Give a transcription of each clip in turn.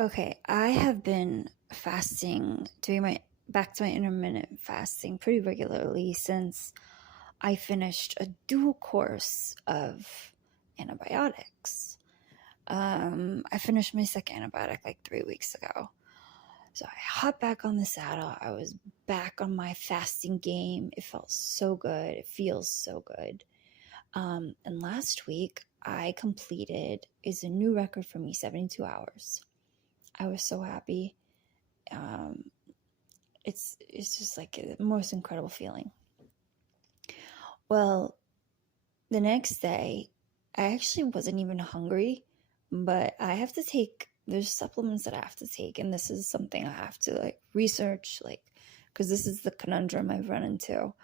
Okay, I have been fasting, doing my back to my intermittent fasting pretty regularly since I finished a dual course of antibiotics. I finished my second antibiotic like 3 weeks ago. So I hopped back on the saddle. I was back on my fasting game. It felt so good. It feels so good. And last week I completed is a new record for me, 72 hours. I was so happy. Um, it's just like the most incredible feeling. Well, the next day, I actually wasn't even hungry, but I have to take there's supplements that I have to take, and this is something I have to like research, like because this is the conundrum I've run into,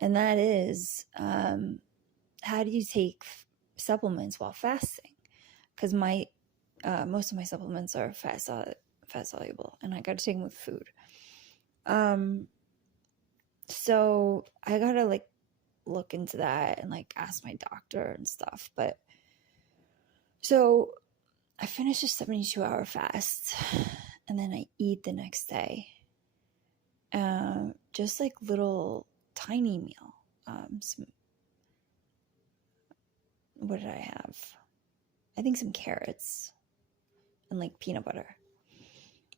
and that is how do you take supplements while fasting? Because my most of my supplements are fat soluble, and I got to take them with food. So I gotta like look into that and like ask my doctor and stuff. But so I finish a 72-hour fast and then I eat the next day. Just like little tiny meal. What did I have? I think some carrots and like peanut butter.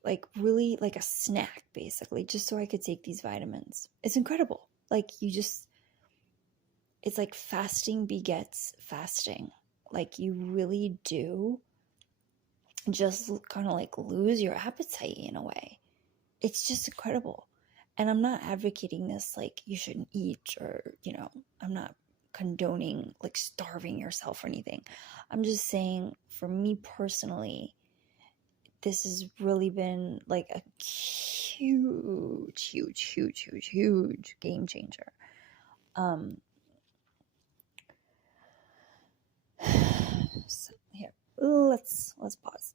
Like really like a snack basically, just so I could take these vitamins. It's incredible. Like it's like fasting begets fasting. Like you really do just kind of like lose your appetite in a way. It's just incredible. And I'm not advocating this like you shouldn't eat or, I'm not condoning like starving yourself or anything. I'm just saying for me personally, this has really been like a huge game changer. So here, let's pause.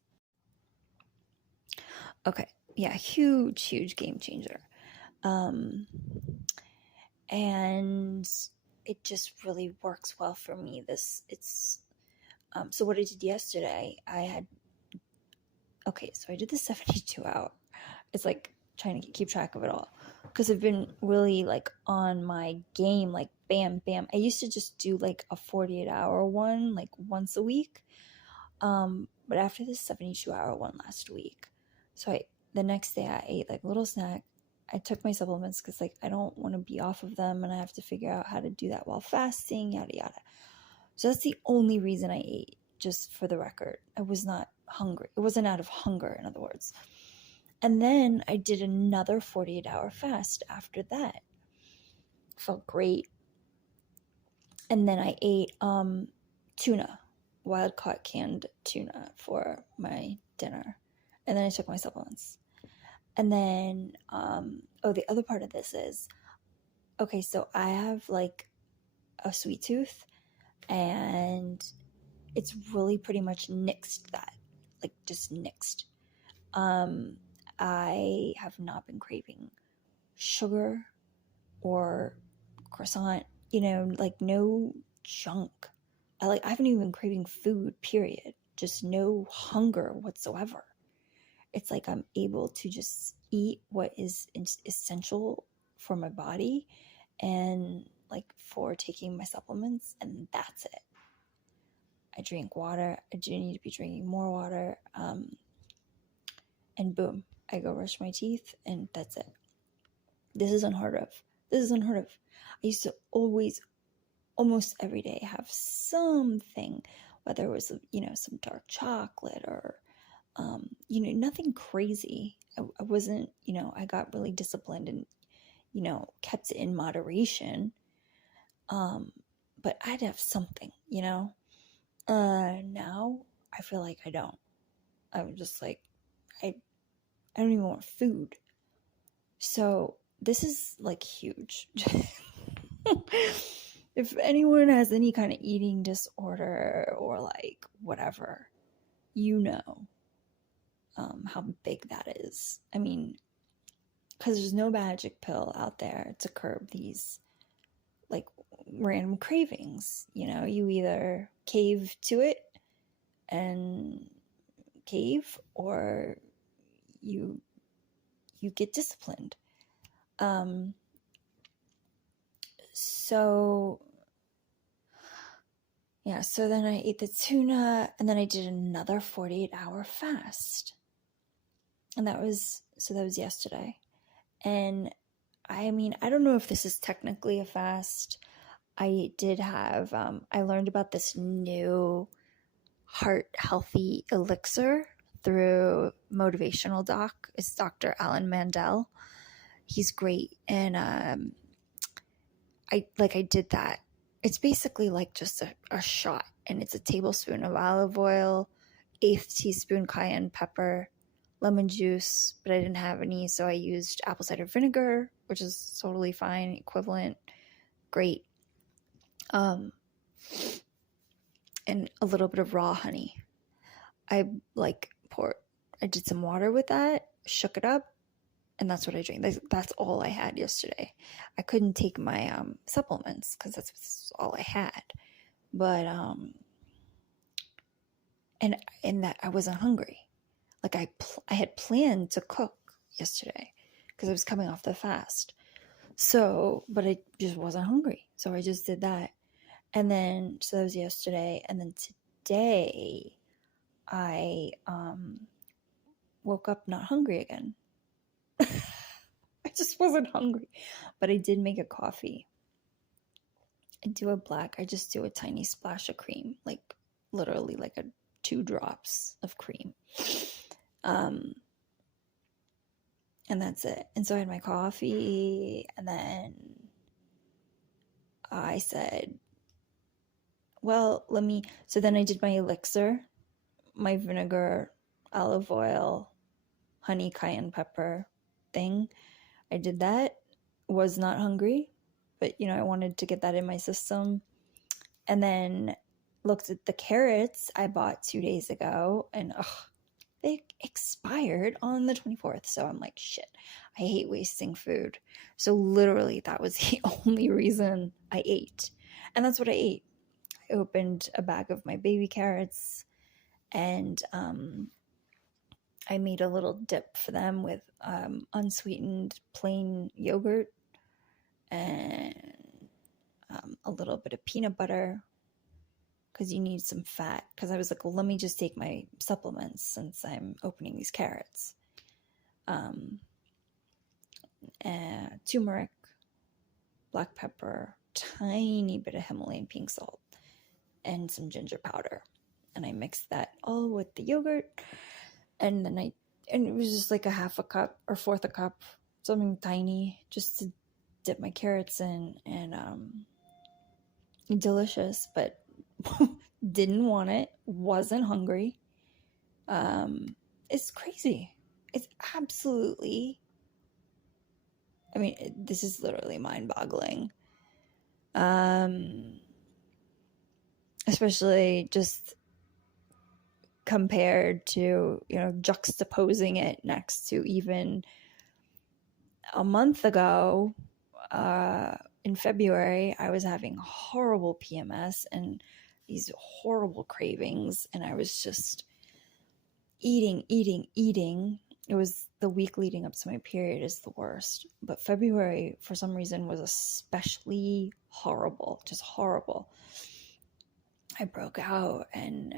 Okay, yeah, huge game changer. And it just really works well for me. So what I did yesterday, so I did the 72 hour. It's like trying to keep track of it all because I've been really like on my game, like bam bam. I used to just do like a 48-hour one like once a week, but after this 72-hour one last week, so the next day I ate like a little snack. I took my supplements because like I don't want to be off of them and I have to figure out how to do that while fasting, yada yada. So that's the only reason I ate, just for the record. I was not hungry. It wasn't out of hunger, in other words. And then I did another 48-hour fast after that. Felt great. And then I ate tuna, wild caught canned tuna for my dinner. And then I took my supplements. And then the other part of this is, okay, so I have like a sweet tooth and it's really pretty much nixed that, like just nixed. I have not been craving sugar or croissant, like no junk. I haven't even been craving food, period. Just no hunger whatsoever. It's like I'm able to just eat what is essential for my body and like for taking my supplements, and that's it. I drink water. I do need to be drinking more water. And boom, I go brush my teeth, and that's it. This is unheard of. I used to always, almost every day, have something, whether it was, some dark chocolate or, nothing crazy. I wasn't, I got really disciplined and, kept it in moderation. But I'd have something, now I feel like I don't. I'm just like, I don't even want food. So this is like huge. If anyone has any kind of eating disorder or like whatever, how big that is. I mean, because there's no magic pill out there to curb these like random cravings. You either cave to it and cave or you get disciplined. So yeah, so then I ate the tuna, and then I did another 48-hour fast. And that was yesterday. And I mean, I don't know if this is technically a fast. I did have, I learned about this new heart healthy elixir through motivational doc. It's Dr. Alan Mandel. He's great. And I did that. It's basically like just a shot, and it's a tablespoon of olive oil, 1/8 teaspoon cayenne pepper, lemon juice, but I didn't have any, so I used apple cider vinegar, which is totally fine, equivalent, great. And a little bit of raw honey. I did some water with that, shook it up, and that's what I drank. That's all I had yesterday. I couldn't take my supplements because that's all I had. But and that I wasn't hungry. Like I had planned to cook yesterday because I was coming off the fast. So, but I just wasn't hungry. So I just did that. And then, so that was yesterday. And then today I woke up not hungry again. I just wasn't hungry. But I did make a coffee. I just do a tiny splash of cream, like literally like 2 drops of cream. And that's it. And so I had my coffee, and then I said, well, so then I did my elixir, my vinegar, olive oil, honey, cayenne pepper thing. I did that, was not hungry, but I wanted to get that in my system. And then looked at the carrots I bought 2 days ago, and they expired on the 24th. So I'm like, shit, I hate wasting food. So literally that was the only reason I ate. And that's what I ate. I opened a bag of my baby carrots, and I made a little dip for them with unsweetened plain yogurt and a little bit of peanut butter, because you need some fat. Because I was like, well, let me just take my supplements since I'm opening these carrots. Turmeric, black pepper, tiny bit of Himalayan pink salt, and some ginger powder. And I mixed that all with the yogurt. And then it was just like a 1/2 cup or 1/4 cup, something tiny, just to dip my carrots in. And delicious, but didn't want it, wasn't hungry. It's crazy. It's absolutely, I mean, this is literally mind-boggling. Especially just compared to, juxtaposing it next to even a month ago, in February, I was having horrible PMS and these horrible cravings, and I was just eating. It was the week leading up to my period is the worst, but February for some reason was especially horrible, just horrible. I broke out, and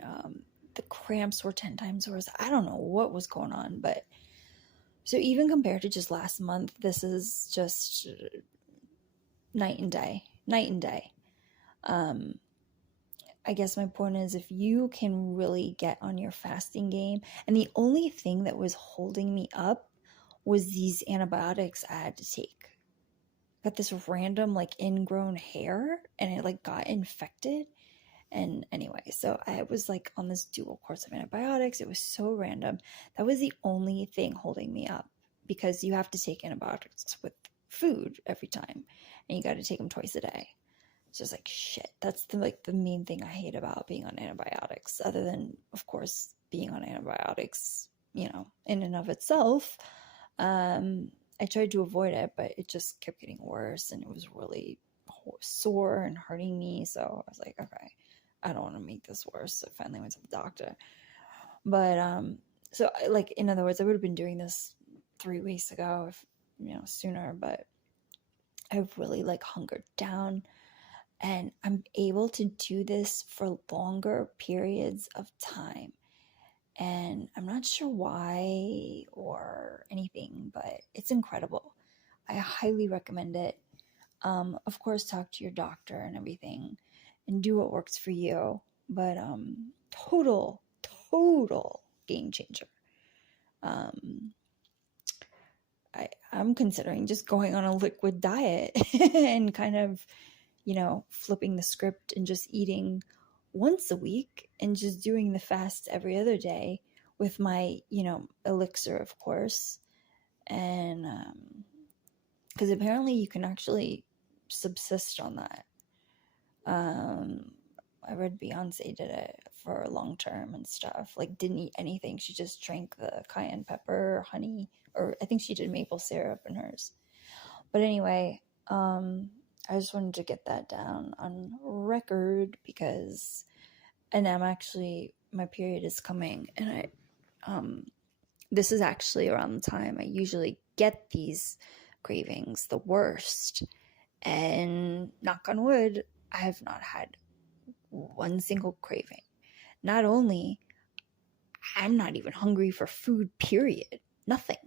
the cramps were 10 times worse. I don't know what was going on, but so even compared to just last month, this is just night and day. I guess my point is, if you can really get on your fasting game, and the only thing that was holding me up was these antibiotics I had to take. Got this random ingrown hair, and it got infected. And anyway, so I was on this dual course of antibiotics. It was so random. That was the only thing holding me up, because you have to take antibiotics with food every time, and you got to take them twice a day. So it's shit. That's the main thing I hate about being on antibiotics, other than, of course, being on antibiotics, in and of itself. I tried to avoid it, but it just kept getting worse, and it was really sore and hurting me. So I was like, okay, I don't want to make this worse. So I finally went to the doctor. But so like, in other words, I would have been doing this 3 weeks ago, if sooner, but I've really like hungered down, and I'm able to do this for longer periods of time. And I'm not sure why or anything, but it's incredible. I highly recommend it. Of course, talk to your doctor and everything and do what works for you. But total, total game changer. I'm considering just going on a liquid diet and kind of, flipping the script and just eating once a week and just doing the fast every other day with my, elixir, of course. And because apparently you can actually subsist on that. I read Beyonce did it for long term and stuff. Like, didn't eat anything. She just drank the cayenne pepper, honey, or I think she did maple syrup in hers. But anyway, I just wanted to get that down on record because, and my period is coming, and this is actually around the time I usually get these cravings the worst. And knock on wood, I have not had one single craving. Not only, I'm not even hungry for food, period. Nothing.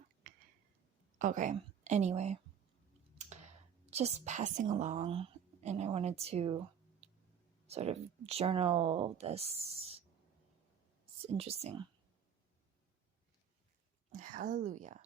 Okay, anyway, just passing along, and I wanted to sort of journal this. It's interesting. Hallelujah.